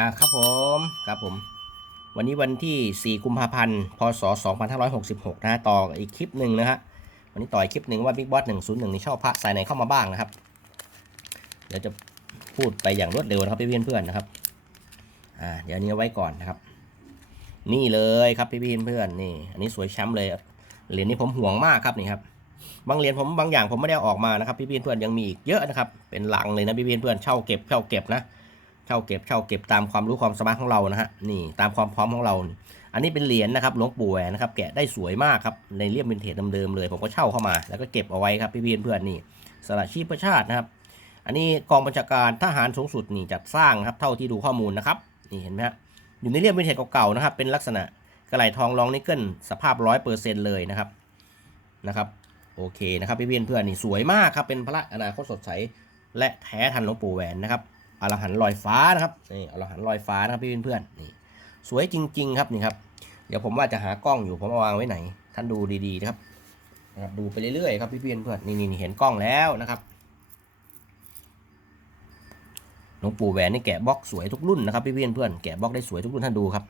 อ่าครับผมครับผม วันนี้วันที่ 4 กุมภาพันธ์ พศ 2566 นะฮะต่ออีกคลิปหนึ่งนะฮะวันนี้ต่ออีกคลิปหนึ่งว่า Big Boss 101 นี่ชอบพระสายไหนเข้ามาบ้างนะครับ เดี๋ยวจะพูดไปอย่างรวดเร็วนะครับพี่เพื่อนๆนนะครับอ่าเดี๋ยวนี้ไว้ก่อนนะครับ นี่เลยครับพี่เพื่อนๆนี่ อันนี้สวยแชมป์เลยเหรียญนี้ผมห่วงมากครับนี่ครับบางเหรียญผมบางอย่างผมไม่ได้ออกมานะครับพี่เพื่อนๆยังมีอีกเยอะนะครับเป็นหลังเลยนะพี่เพื่อนๆเช่าเก็บเช่าเก็บนะ เช่าเก็บเช่าเก็บตามความรู้ความสามารถของเรานะฮะนี่ตามความพร้อมของเรา อันนี้เป็นเหรียญนะครับหลวงปู่แหวนนะครับแกะได้สวยมากครับในเรียบวินเทจเดิมๆเลย ผมก็เช่าเข้ามา แล้วก็เก็บเอาไว้ครับพี่เพื่อนๆนี่สละชีพชาตินะครับ อันนี้กองบัญชาการทหารสูงสุดนี่จัดสร้างครับเท่าที่ดูข้อมูลนะครับนี่เห็นไหมฮะอยู่ในเรียบวินเทจเก่าๆนะครับเป็นลักษณะกระไหลทองรองนิกเกิลสภาพร้อยเปอร์เซ็นต์เลยนะครับนะครับโอเคนะครับพี่เพื่อนๆนี่สวยมากครับเป็นพระอนาคตสดใสและแท้ทันหลวงปู่แหวนนะครับ อรหันต์ลอยฟ้านะครับนี่อรหันต์ลอยฟ้านะครับพี่เพื่อนๆนี่สวยจริง ๆ ครับนี่ครับ เดี๋ยวผมว่าจะหากล้องอยู่ผมเอาวางไว้ไหน ท่านดูดีๆนะครับนะครับดูไปเรื่อยๆครับพี่เพื่อนๆนี่นี่เห็นกล้องแล้วนะครับหลวงปู่แหวนนี่แกะบล็อกสวยทุกรุ่นนะครับพี่เพื่อนๆแกะบล็อกได้สวยทุกรุ่นท่านดูครับ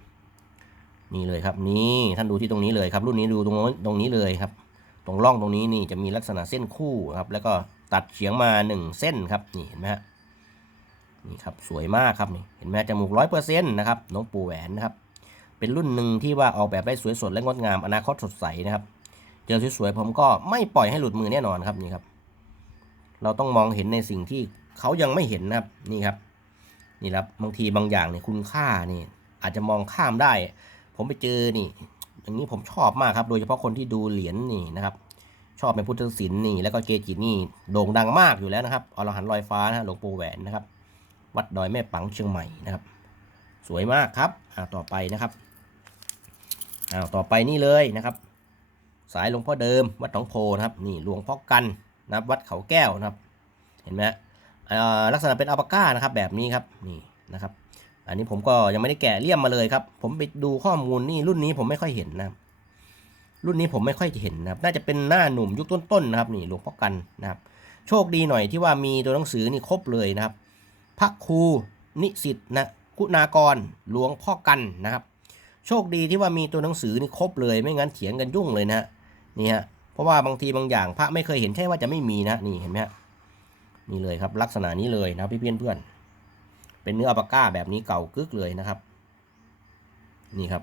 นี่เลยครับนี่ท่านดูที่ตรงนี้เลยครับ รุ่นนี้ดูตรงตรงนี้เลยครับ ตรงร่องตรงนี้นี่จะมีลักษณะเส้นคู่ครับ แล้วก็ตัดเฉียงมาหนึ่งเส้นครับนี่เห็นไหมฮะ นี่ครับสวยมากครับนี่เห็นไหมจมูกร้อยเปอร์เซ็นต์นะครับน้องปูแหวนนะครับเป็นรุ่นหนึ่งที่ว่าออกแบบได้สวยสดและงดงามอนาคตสดใสนะครับเจอสวยๆผมก็ไม่ปล่อยให้หลุดมือแน่นอนครับนี่ครับ เราต้องมองเห็นในสิ่งที่เขายังไม่เห็นนะครับนี่ครับนี่ครับบางทีบางอย่างเนี่ยคุณค่านี่อาจจะมองข้ามได้ ผมไปเจอนี่ อย่างนี้ผมชอบมากครับ โดยเฉพาะคนที่ดูเหรียญนี่นะครับ ชอบในพุทธศิลป์นี่แล้วก็เกจินี่โด่งดังมากอยู่แล้วนะครับอรหันต์ลอยฟ้านะฮะหลวงปู่แหวนนะครับ วัดดอยแม่ปังเชียงใหม่นะครับ สวยมากครับอ่าต่อไปนะครับอ้าต่อไปนี่เลยนะครับ สายหลวงพ่อเดิมวัดหนองโพนะครับนี่หลวงพ่อกันนะครับวัดเขาแก้วนะครับ เห็นไหมฮะลักษณะเป็นอัลปาก้านะครับแบบนี้ครับนี่นะครับ อันนี้ผมก็ยังไม่ได้แกะเลี่ยมมาเลยครับ ผมไปดูข้อมูลนี่รุ่นนี้ผมไม่ค่อยเห็นนะครับรุ่นนี้ผมไม่ค่อยจะเห็นนะครับน่าจะเป็นหน้าหนุ่มยุคต้นๆนะครับนี่หลวงพ่อกันนะครับ โชคดีหน่อยที่ว่ามีตัวหนังสือนี่ครบเลยนะครับ พระครูนิสิตนะคุณากรหลวงพ่อกันนะครับ โชคดีที่ว่ามีตัวหนังสือนี่ครบเลยไม่งั้นเถียงกันยุ่งเลยนะนี่ฮะเพราะว่าบางทีบางอย่างพระไม่เคยเห็นใช่ว่าจะไม่มีนะนี่เห็นไหมฮะนี่เลยครับลักษณะนี้เลยนะพี่เพื่อนเพื่อนเป็นเนื้ออัลปาก้าแบบนี้เก่ากึกเลยนะครับ นี่ครับ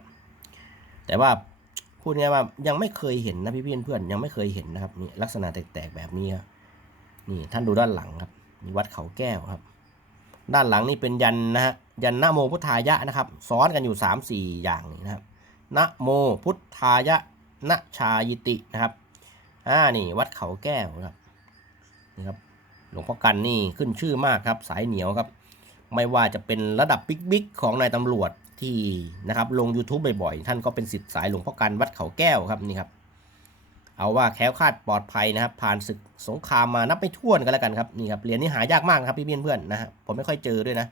แต่ว่าพูดง่ายว่ายังไม่เคยเห็นนะพี่เพื่อนเพื่อนยังไม่เคยเห็นนะครับนี่ลักษณะแตกๆแบบนี้ครับนี่ท่านดูด้านหลังครับนี่วัดเขาแก้วครับ ด้านหลังนี่เป็นยันนะฮะยันนะโมพุทธายะนะครับ ซ้อนกันอยู่ 3 4 อย่างนี่นะครับนะโมพุทธายะนะชายตินะครับอ่านี่วัดเขาแก้วนะครับนี่ครับหลวงพ่อกันนี่ขึ้นชื่อมากครับ สายเหนียวครับ ไม่ว่าจะเป็นระดับบิ๊กบิ๊กของนายตำรวจที่นะครับลง YouTube บ่อยๆ ท่านก็เป็นสิทธิ์สายหลวงพ่อกันวัดเขาแก้วครับนี่ครับ เอาว่าแคล้วคลาดปลอดภัยนะครับ ผ่านศึกสงครามมานับไม่ถ้วนกันแล้วกันครับนี่ครับเหรียญนี้หายากมากนะครับพี่เพื่อนๆนะฮะผมไม่ค่อยเจอด้วยนะ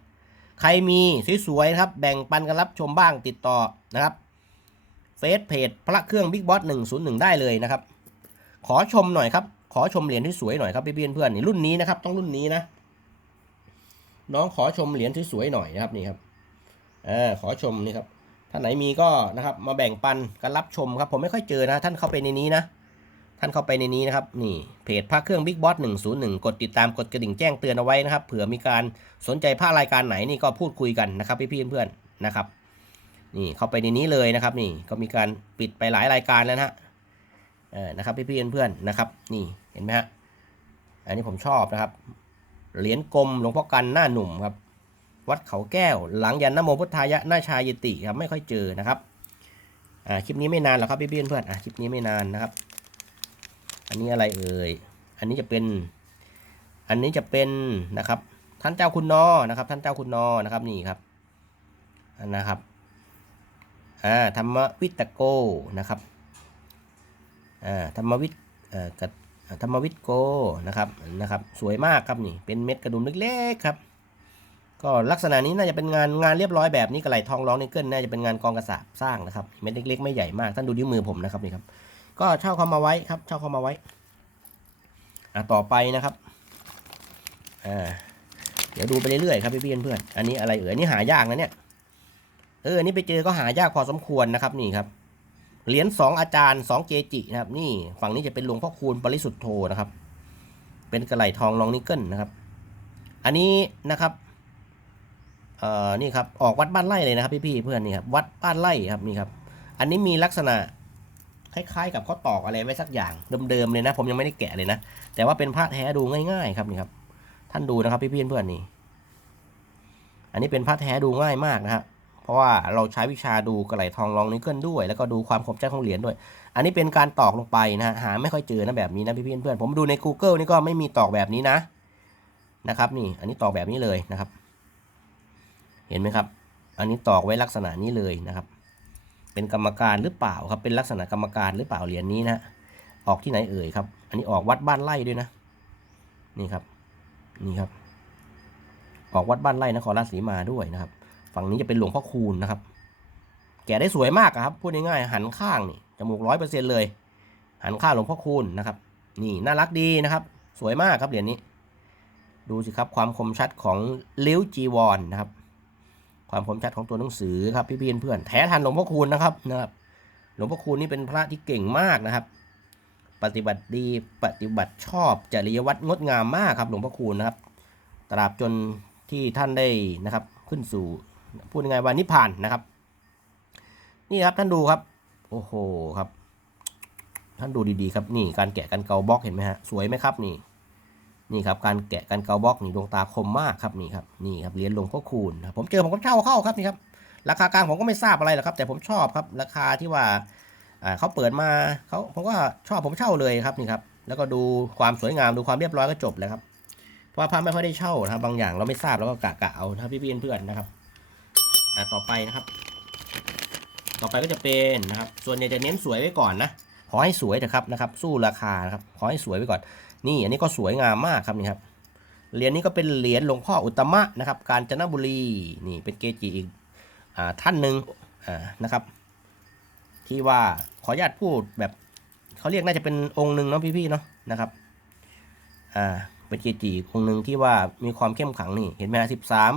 ใครมีสวยๆครับแบ่งปันกันรับชมบ้างติดต่อนะครับเฟซเพจพระเครื่องบิ๊กบอสหนึ่งศูนย์หนึ่งได้เลยนะครับ ขอชมหน่อยครับ ขอชมเหรียญที่สวยหน่อยครับพี่เพื่อนๆนี่รุ่นนี้นะครับ ต้องรุ่นนี้นะ น้องขอชมเหรียญที่สวยหน่อยนะครับนี่ครับเออขอชมนี่ครับท่านไหนมีก็นะครับ มาแบ่งปันกันรับชมครับ ผมไม่ค่อยเจอนะ ท่านเข้าไปในนี้นะ ท่านเข้าไปในนี้นะครับนี่เพจพระเครื่อง Big Boss 101 กดติดตามกดกระดิ่งแจ้งเตือนเอาไว้นะครับเผื่อมีการสนใจผ้ารายการไหนนี่ก็พูดคุยกันนะครับพี่ๆเพื่อนๆนะครับนี่เข้าไปในนี้เลยนะครับนี่ก็มีการปิดไปหลายรายการแล้วนะฮะเออนะครับพี่ๆเพื่อนๆนะครับนี่เห็นไหมฮะอันนี้ผมชอบนะครับเหรียญกลมหลวงพ่อกันหน้าหนุ่มครับวัดเขาแก้ว หลังยันนโมพุทธายะหน้าชายติครับไม่ค่อยเจอนะครับอ่าคลิปนี้ไม่นานหรอกครับพี่ๆเพื่อนๆอะคลิปนี้ไม่นานนะครับ อันนี้อะไรเอ่ย อันนี้จะเป็น อันนี้จะเป็นนะครับ ท่านเจ้าคุณนอนะครับ ท่านเจ้าคุณนอนะครับนี่ครับอันนะครับอ่าธรรมวิตโกนะครับอ่าธรรมวิทเอ่อกับธรรมวิทโกนะครับนะครับ สวยมากครับนี่เป็นเม็ดกระดุมเล็กๆครับ ก็ลักษณะนี้น่าจะเป็นงานงานเรียบร้อยแบบนี้กระไหลทองร้องนิกเกิลน่าจะเป็นงานกองกระสาบสร้างนะครับเม็ดเล็กๆไม่ใหญ่มากท่านดูนิ้วมือผมนะครับนี่ครับ ก็เช่าเขามาไว้ครับ เช่าเขามาไว้ อะต่อไปนะครับอ่าเดี๋ยวดูไปเรื่อยๆครับพี่ๆเพื่อนๆอันนี้อะไรเอ่ยอันนี้หายากนะเนี่ยเออนนี้ไปเจอก็หายากพอสมควรนะครับนี่ครับเหรียญสองอาจารย์สองเกจินะครับ นี่ฝั่งนี้จะเป็นหลวงพ่อคูณปริสุทธโธนะครับ เป็นกระไหลทองลองนิกเกิลนะครับ อันนี้นะครับเอ่อนี่ครับออกวัดบ้านไร่เลยนะครับ พี่ๆเพื่อนนี่ครับวัดบ้านไร่ครับนี่ครับ อันนี้มีลักษณะ คล้ายๆ กับข้อตอกอะไรไว้สักอย่างเดิมๆเลยนะ ผมยังไม่ได้แกะเลยนะ แต่ว่าเป็นพระแท้ดูง่ายๆ ครับนี่ครับ ท่านดูนะครับพี่ๆเพื่อนๆนี่ อันนี้เป็นพระแท้ดูง่ายมากนะฮะเพราะว่าเราใช้วิชาดูกระไหลทองลองนิกเกิลด้วย แล้วก็ดูความคมชัดของเหรียญด้วย อันนี้เป็นการตอกลงไปนะฮะหาไม่ค่อยเจอนะแบบนี้นะพี่ๆเพื่อนๆผมดูใน Google นี่ก็ไม่มีตอกแบบนี้นะนะครับ นี่อันนี้ตอกแบบนี้เลยนะครับ เห็นไหมครับ อันนี้ตอกไว้ลักษณะนี้เลยนะครับ เป็นกรรมการหรือเปล่าครับ เป็นลักษณะกรรมการหรือเปล่าเหรียญนี้นะออกที่ไหนเอ่ยครับ อันนี้ออกวัดบ้านไร่ด้วยนะ นี่ครับ นี่ครับ ออกวัดบ้านไร่นครราชสีมาด้วยนะครับ ฝั่งนี้จะเป็นหลวงพ่อคูณนะครับ แกได้สวยมากครับพูดง่ายๆหันข้างนี่จมูกร้อยเปอร์เซ็นเลย หันข้างหลวงพ่อคูณนะครับ นี่น่ารักดีนะครับ สวยมากครับเหรียญนี้ ดูสิครับความคมชัดของลิ้วจีวรนนะครับ ความคมชัดของตัวหนังสือครับพี่ๆเพื่อนแท้ทันหลวงพ่อคูณนะครับนะครับ หลวงพ่อคูณนี่เป็นพระที่เก่งมากนะครับ ปฏิบัติดีปฏิบัติชอบจริยวัตรงดงามมากครับ หลวงพ่อคูณนะครับ ตราบจนที่ท่านได้นะครับขึ้นสู่พูดยังไงว่านิพพานนะครับ นี่ครับท่านดูครับ โอ้โหครับ ท่านดูดีๆครับนี่การแกะกันเกาบล็อกเห็นไหมฮะสวยไหมครับนี่ นี่ครับการแกะกันเกาบล็อกนี่ดวงตาคมมากครับนี่ครับนี่ครับเหรียญหลวงพ่อคูณผมเจอผมก็เช่าเข้าครับนี่ครับราคากลางผมก็ไม่ทราบอะไรหรอกครับ แต่ผมชอบครับราคาที่ว่าเขาเปิดมาเขาผมก็ชอบผมเช่าเลยครับนี่ครับแล้วก็ดูความสวยงามดูความเรียบร้อยก็จบแล้วครับเพราะว่าพระไม่ค่อยได้เช่านะครับบางอย่างเราไม่ทราบแล้วก็กะกะเอานะครับพี่เพื่อนๆนะครับอ่าต่อไปนะครับ ต่อไปก็จะเป็นนะครับ ส่วนใหญ่จะเน้นสวยไว้ก่อนนะขอให้สวยเถอะครับนะครับ สู้ราคานะครับขอให้สวยไว้ก่อน นี่อันนี้ก็สวยงามมากครับนี่ครับเหรียญนี้ก็เป็นเหรียญหลวงพ่ออุตมะนะครับ กาญจนบุรีนี่เป็นเกจิอีกอท่านหนึ่งนะครับ ที่ว่าขออนุญาตพูดแบบเขาเรียกน่าจะเป็นองค์หนึ่งเนาะพี่ๆเนาะนะครับอ่าเป็นเกจิองค์หนึ่งที่ว่ามีความเข้มขังนี่เห็นไหมสิบสาม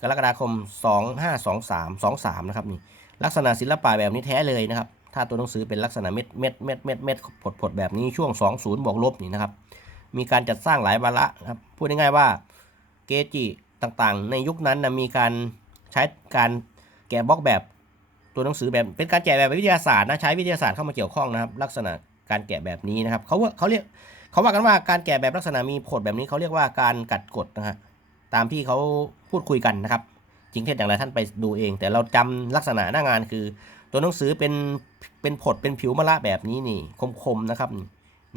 กรกฎาคมสองห้าสองสามสองสามนะครับนี่ลักษณะศิลปะแบบนี้แท้เลยนะครับ ถ้าตัวหนังสือเป็นลักษณะเม็ดเม็ดเม็ดเม็ดเม็ดผดผดแบบนี้ช่วง 20 บวกลบนี่นะครับ มีการจัดสร้างหลายวาระครับ พูดง่ายๆว่าเกจิต่างๆ ในยุคนั้นนะมีการใช้การแกะบล็อกแบบตัวหนังสือแบบเป็นการแกะแบบวิทยาศาสตร์นะใช้วิทยาศาสตร์เข้ามาเกี่ยวข้องนะครับ ลักษณะการแกะแบบนี้นะครับเขาเขาเรียกเขาว่ากันว่าการแกะแบบลักษณะมีผดแบบนี้เขาเรียกว่าการกัดกดนะฮะตามที่เขาพูดคุยกันนะครับ จริงเท็จอย่างไรท่านไปดูเอง แต่เราจำลักษณะหน้างานคือ ตัวหนังสือเป็นเป็นผดเป็นผิวมะละแบบนี้นี่คมๆนะครับ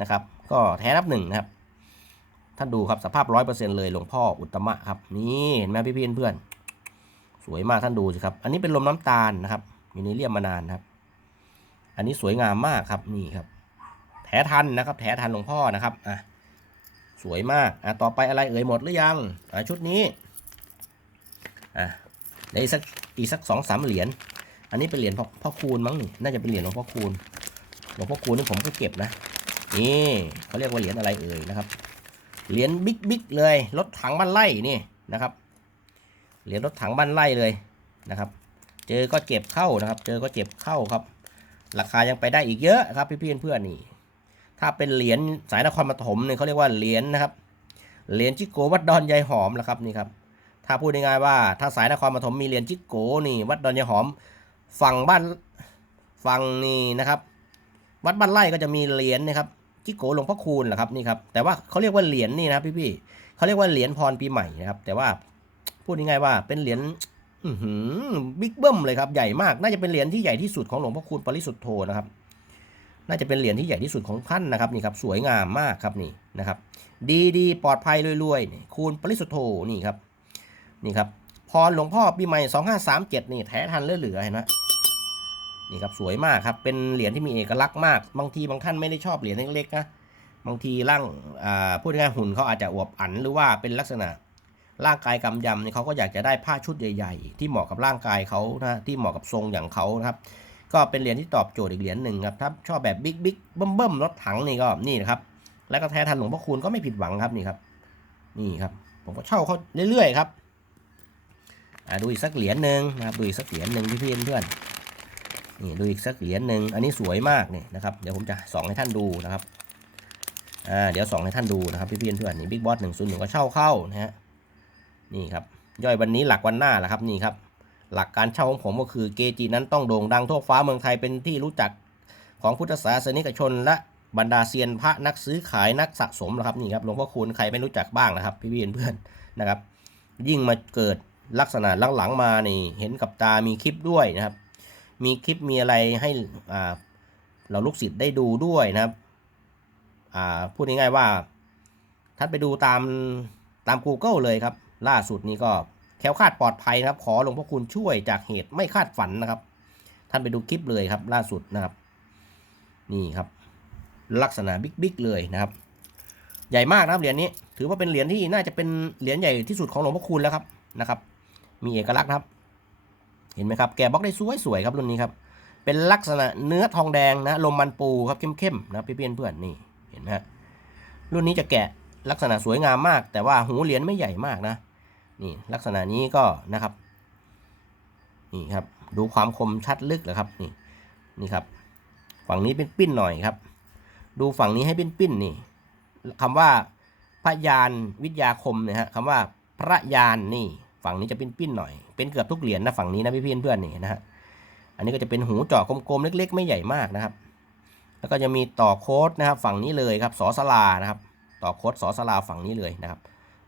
นะครับ ก็แท้นับหนึ่งนะครับ ท่านดูครับสภาพร้อยเปอร์เซ็นเลยหลวงพ่ออุตมะครับ นี่เห็นไหมพี่ๆเพื่อนๆสวยมากท่านดูสิครับ อันนี้เป็นลมน้ำตาลนะครับอยู่ในเรียมมานานครับ อันนี้สวยงามมากครับนี่ครับ แท้ทันนะครับ แท้ทันหลวงพ่อนะครับอะสวยมากอะต่อไปอะไรเอ่ยหมดหรือยังอะชุดนี้ อะเดี๋ยวอีกสักอีกสักสองสามเหรียญอันนี้เป็นเหรียญพ่อพ่อคูณมั้งนี่น่าจะเป็นเหรียญหลวงพ่อคูณหลวงพ่อคูณนี่ผมก็เก็บนะนี่เขาเรียกว่าเหรียญอะไรเอ่ยนะครับเหรียญบิ๊กบิ๊กเลยรถถังบ้านไร่นี่นะครับเหรียญรถถังบ้านไร่เลยนะครับ เจอก็เก็บเข้านะครับ เจอก็เก็บเข้าครับ ราคายังไปได้อีกเยอะครับพี่พี่เพื่อนๆนี่ ถ้าเป็นเหรียญสายนครปฐมเนี่ยเขาเรียกว่าเหรียญนะครับเหรียญจิโกวัดดอนยายหอมนะครับนี่ครับ ถ้าพูดง่ายๆว่า ถ้าสายนครปฐมมีเหรียญจิกโกนี่ วัดดอนยหอม ฝั่งบ้านฝั่งนี่นะครับ วัดบ้านไร่ก็จะมีเหรียญนะครับจิกโกหลวงพ่อคูณแหละครับนี่ครับแต่ว่าเขาเรียกว่าเหรียญนี่นะครับพี่ๆเขาเรียกว่าเหรียญพรปีใหม่นะครับ แต่ว่าพูดง่ายๆว่าเป็นเหรียญบิ๊กเบิ้มเลยครับใหญ่มาก น่าจะเป็นเหรียญที่ใหญ่ที่สุดของหลวงพ่อคูณปริสุทธโธนะครับน่าจะเป็นเหรียญที่ใหญ่ที่สุดของท่านนะครับนี่ครับสวยงามมากครับนี่นะครับ ดีดีปลอดภัยรวยๆคูณปริสุทธโธนี่ครับ นี่ครับพรหลวงพ่อปีใหม่2537 นี่แท้ทันเหลือเห็นไหมนี่ครับสวยมากครับ เป็นเหรียญที่มีเอกลักษณ์มาก บางทีบางท่านไม่ได้ชอบเหรียญเล็กๆนะ บางทีร่างอ่าพูดง่ายๆหุ่นเขาอาจจะอวบอันหรือว่าเป็นลักษณะ ร่างกายกำยำนี่เขาก็อยากจะได้ผ้าชุดใหญ่ๆ ที่เหมาะกับร่างกายเขานะที่เหมาะกับทรงอย่างเขานะครับ ก็เป็นเหรียญที่ตอบโจทย์อีกเหรียญหนึ่งครับถ้าชอบแบบบิ๊กบิ๊กเบิ่มเบิ่มรถถังนี่ก็นี่นะครับแล้วก็แท้ทันหลวงพ่อคูณก็ไม่ผิดหวังครับนี่ครับ นี่ครับ ผมก็เช่าเขาเรื่อยๆครับ ดูอีกสักเหรียญหนึ่งนะครับดูอีกสักเหรียญหนึ่งพี่ๆเพื่อนนี่ดูอีกสักเหรียญหนึ่งอันนี้สวยมากนี่นะครับเดี๋ยวผมจะส่องให้ท่านดูนะครับอ่าเดี๋ยวส่องให้ท่านดูนะครับพี่ๆเพื่อนนี่บิ๊กบอสหนึ่งศูนย์หนึ่งก็เช่าเข้านะฮะนี่ครับย่อยวันนี้หลักวันหน้าแหละครับนี่ครับหลักการเช่าของผมก็คือเกจินั้นต้องโด่งดังทั่วฟ้าเมืองไทยเป็นที่รู้จักของพุทธศาสนิกชน และบรรดาเซียนพระนักซื้อขายนักสะสมนะครับนี่ครับหลวงพ่อคูณใครไม่รู้จักบ้างนะครับ พี่ๆเพื่อนนะครับ ยิ่งมาเกิด ลักษณะหลังๆมานี่เห็นกับตามีคลิปด้วยนะครับ มีคลิปมีอะไรให้อ่าเราลูกศิษย์ได้ดูด้วยนะครับอ่าพูดง่ายๆว่าท่านไปดูตามตาม Google เลยครับ ล่าสุดนี้ก็แคล้วคาดปลอดภัยนะครับ ขอหลวงพ่อคุณช่วยจากเหตุไม่คาดฝันนะครับ ท่านไปดูคลิปเลยครับ ล่าสุดนะครับ นี่ครับ ลักษณะบิ๊กๆเลยนะครับ ใหญ่มากนะครับเหรียญนี้ ถือว่าเป็นเหรียญที่น่าจะเป็นเหรียญใหญ่ที่สุดของหลวงพ่อคูณแล้วครับนะครับ มีเอกลักษณ์ครับ เห็นไหมครับแกะบล็อกได้สวยๆครับรุ่นนี้ครับ เป็นลักษณะเนื้อทองแดงนะลมมันปูครับเข้มๆนะครับพี่เพื่อนนี่เห็นไหมฮะรุ่นนี้จะแกะลักษณะสวยงามมาก แต่ว่าหูเหรียญไม่ใหญ่มากนะนี่ลักษณะนี้ก็นะครับนี่ครับดูความคมชัดลึกเหรอครับนี่นี่ครับ ฝั่งนี้เป็นปิ้นหน่อยครับ ดูฝั่งนี้ให้เป็นปิ้นนี่คำว่าพระยานวิทยาคมเนี่ยฮะคำว่าพระยานนี่ ฝั่งนี้จะเป็นปิ้นหน่อย เป็นเกือบทุกเหรียญนะฝั่งนี้นะพี่เพื่อนเพื่อนๆนี่นะฮะ อันนี้ก็จะเป็นหูเจาะกลมๆเล็ก ๆ ไม่ใหญ่มากนะครับ แล้วก็จะมีต่อโค้ดนะครับ ฝั่งนี้เลยครับสอสลานะครับ ต่อโค้ดสอสลาฝั่งนี้เลยนะครับ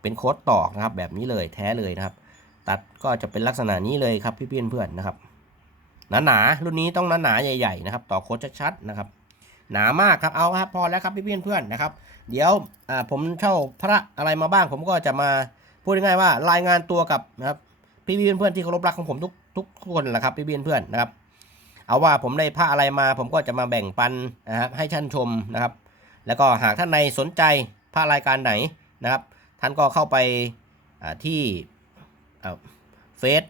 เป็นโค้ดตอกนะครับ แบบนี้เลยแท้เลยนะครับ ตัดก็จะเป็นลักษณะนี้เลยครับพี่เพื่อนเพื่อนๆนะครับ หนาๆรุ่นนี้ต้องหนาๆใหญ่ๆนะครับ ต่อโค้ดชัดๆนะครับหนามากครับ เอาครับพอแล้วครับพี่เพื่อนเพื่อนนะครับ เดี๋ยวอ่าผมเช่าพระอะไรมาบ้าง ผมก็จะมา พูดง่ายๆว่ารายงานตัวกับนะครับพี่ๆเพื่อนๆที่เคารพรักของผมทุกทุกคนแหละครับพี่ๆเพื่อนๆนะครับ เอาว่าผมได้ผ้าอะไรมา ผมก็จะมาแบ่งปันนะครับให้ท่านชมนะครับ แล้วก็หากท่านในสนใจผ้ารายการไหนนะครับ ท่านก็เข้าไปที่เฟซ